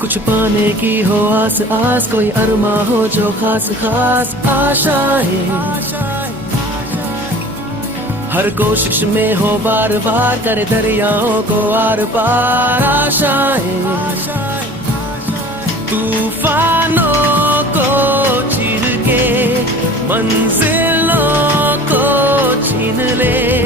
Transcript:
कुछ पाने की हो आस आस, कोई अरमा हो जो खास खास आशाएं, हर कोशिश में हो बार बार करे दरियाओं को आर पार आशाएं, तूफानों को चीर के मंजिलों को छीन ले।